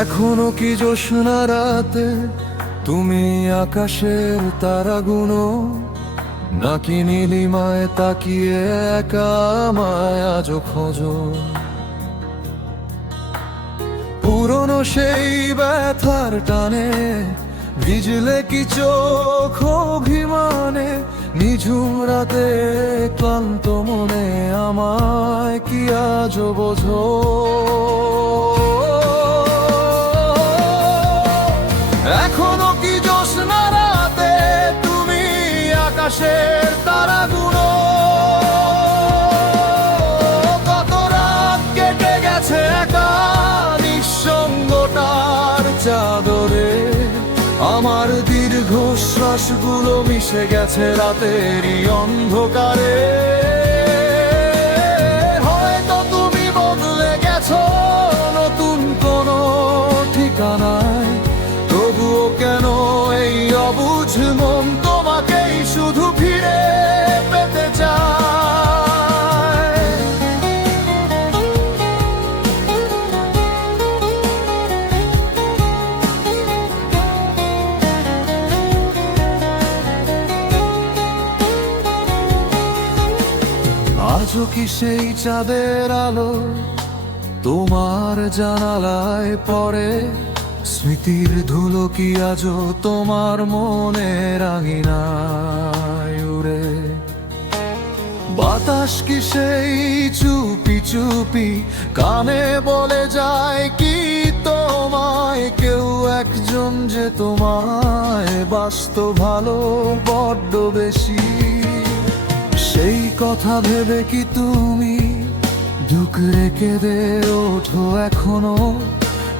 এখনো কি জ্যোৎস্না রাতে তুমি আকাশের তারা গুনো, নাকি নীলিমায় তাকিয়ে একা আমায় আজও খোঁজো? পুরনো সেই ব্যথার টানে ভিজলে কি চোখ অভিমানে? নিঝুম রাতে ক্লান্ত মনে আমায় কি আজও বোঝো? এখনো কি জ্যোৎস্না রাতে তুমি আকাশের তারা গুনো? কত রাত কেটে গেছে একা নিঃসঙ্গতার চাদরে, আমার দীর্ঘশ্বাসগুলো মিশে গেছে রাতেরই অন্ধকারে। হয়তো তুমি বদলে গেছো নতুন কোনো ঠিকানায়, তবুও কেন এই অবুঝ মন তোমাকেই শুধু ফিরে পেতে চায়? আজও কি সেই চাঁদের আলো তোমার জানালায় পড়ে? স্মৃতির ধুলো কি আজও তোমার মনের আঙিনায় উড়ে? বাতাস কি সেই চুপি চুপি কানে বলে যায় কি তোমায়? কেউ একজন যে তোমায় বাসত ভালো বড্ড বেশি, সেই কথা ভেবে কি তুমি দুঃখ রেখে দে ওঠো এখনো?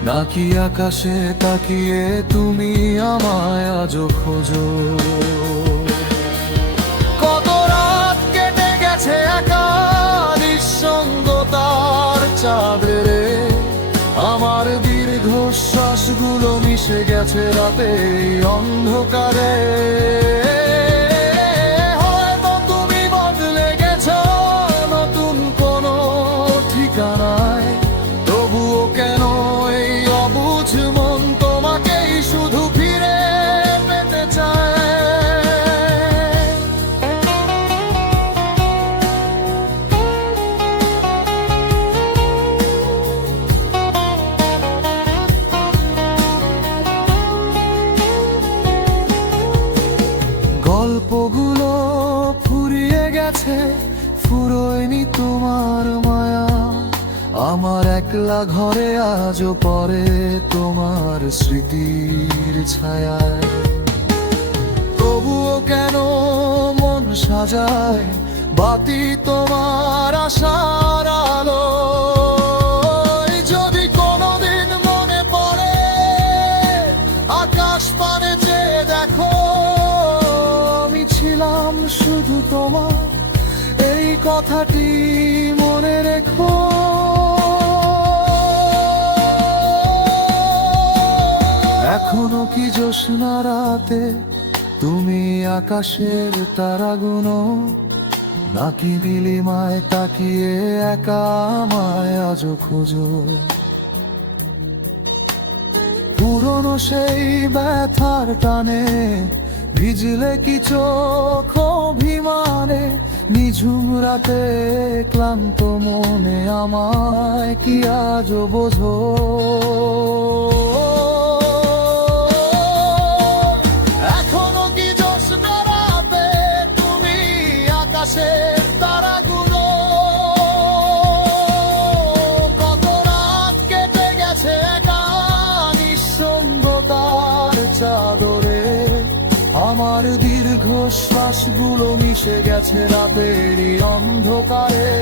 নাকি আকাশে তাকিয়ে তুমি আমায় আজও খোঁজো? কত রাত কেটে গেছে একা নিঃসঙ্গতার চাদরে, আমার দীর্ঘশ্বাসগুলো মিশে গেছে রাতে অন্ধকারে। হয়তো তুমি বদলে গেছো নতুন কোনো ঠিকানায়, তবুও কেন এই অবুঝ মন তোমাকেই শুধু ফিরে পেতে চায়? গল্পগুলো ফুরিয়ে গেছে, ফুরোয়নি তোমার মায়া, আমার একলা ঘরে আজও পড়ে তোমার স্মৃতির ছায়ায়। তবুও কেন মন সাজায় বাতি তোমার আশার আলো? যদি কোনোদিন মনে পড়ে আকাশ পানে চেয়ে দেখো, আমি ছিলাম শুধু তোমার, এই কথাটি মনে রেখো। এখনো কি জ্যোৎস্না রাতে তুমি আকাশের তারা গুনো, নাকি নীলিমায় তাকিয়ে একা আমায় আজও খোঁজো? পুরনো সেই ব্যথার টানে ভিজলে কি চোখ অভিমানে? নিঝুম রাতে ক্লান্ত মনে আমায় কি আজও বোঝো? এখনো কি জ্যোৎস্না রাতে তুমি আকাশের তারা গুনো? কত রাত কেটে গেছে একা নিঃসঙ্গতার চাদরে, আমার দীর্ঘশ্বাসগুলো মিশে গেছে রাতেরই অন্ধকারে।